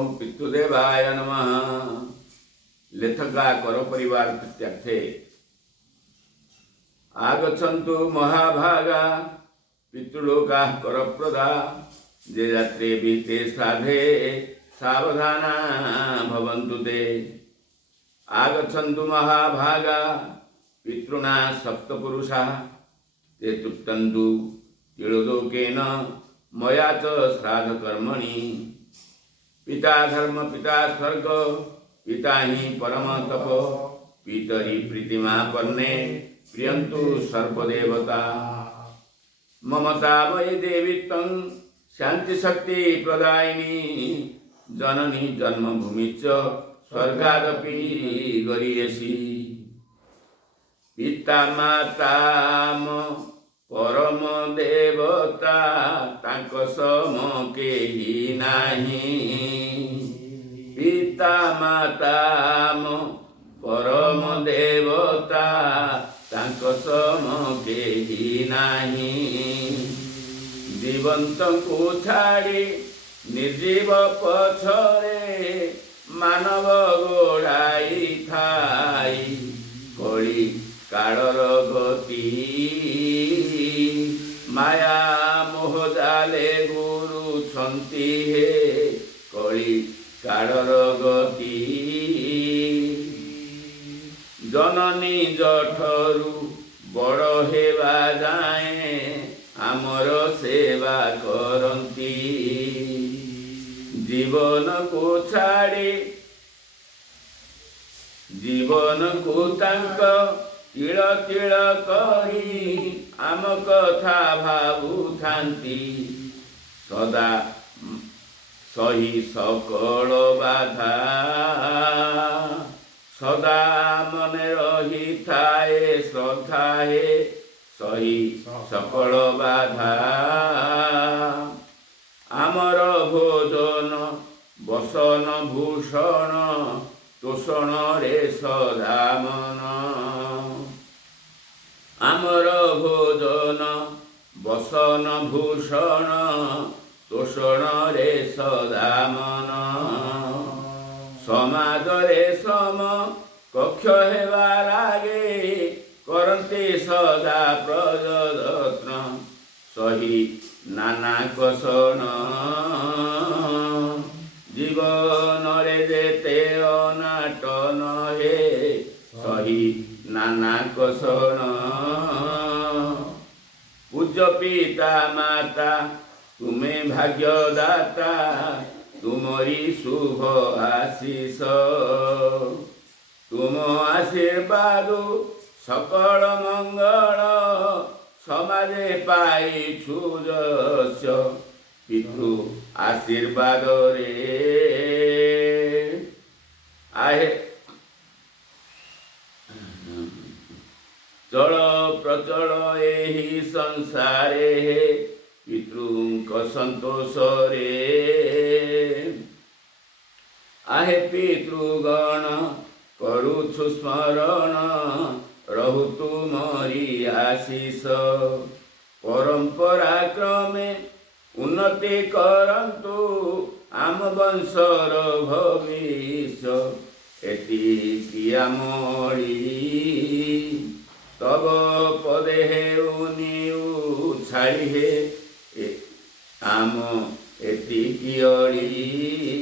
ओम पितृदेवाय नमः। लेखका कर परिवार प्रत्यार्थे आगच्छन्तु महाभागा पितृलोका करप्रदा जे यात्रे बीते साधे सावधाना भवन्तु ते। आगच्छन्तु महाभागा पितृणा सप्तपुरुषा ते तुष्टन्तु तिलोदोकेन मया च श्राद्धकर्मणि। पिता धर्म पिता स्वर्ग पिता हि परम तप पितरि प्रीतिमा पन्ने प्रियन्तु सर्वदेवता। ममतामयी देवी त्वं शांति शक्ति प्रदायिनी जननी जन्मभूमि च स्वर्गादपि गरीयसी। पिता माताम परम देवता तांक सम केहि नाही। पिता माताम परम देवता तांक सम केहि नाही। जीवंतंकु छाड़ी निर्जीव पछरे मानव गोड़ाई थाई कली कालर गति। माया मोह जाले गुरु छंती हे कली कालर गति। जननी जठरू बड़ हेवा जाए आमर सेवा करती। जीवन को छाड़ी जीवन को तांक तिल तिल करी आम कथा भावुथांती। सदा सही सकल बाधा सदा मने रही थाए श्रद्धाए सही सकल बाधा। आमर भोजन बसन भूषण तोषण रे सदा मन। आमर भोजन बसन भूषण तोषण रे सदा मन। समाज रे सम कक्ष हेवा लागे करते सदा प्रजयत्न सही नाना कसन। जीवन रे जेते अनाटन हे सही नाना कसन। पूज्य पिता माता तुम्हें भाग्यदाता तुमरी शुभ आशीष। तुम आशीर्वाद सकल मंगल समाजे पाइछु जस्य। पितृ आशीर्वाद रे आहे चल प्रचल एहि संसारे पितृंक संतोष रे। आहे पितृगण करुछु स्मरण रहु तुमरी आशीष। परंपरा क्रमे उन्नति करंतु आम वंशर भविष्य। एति आमरी तब पदे हेउनी छाड़ी हे आम एति अड़ी।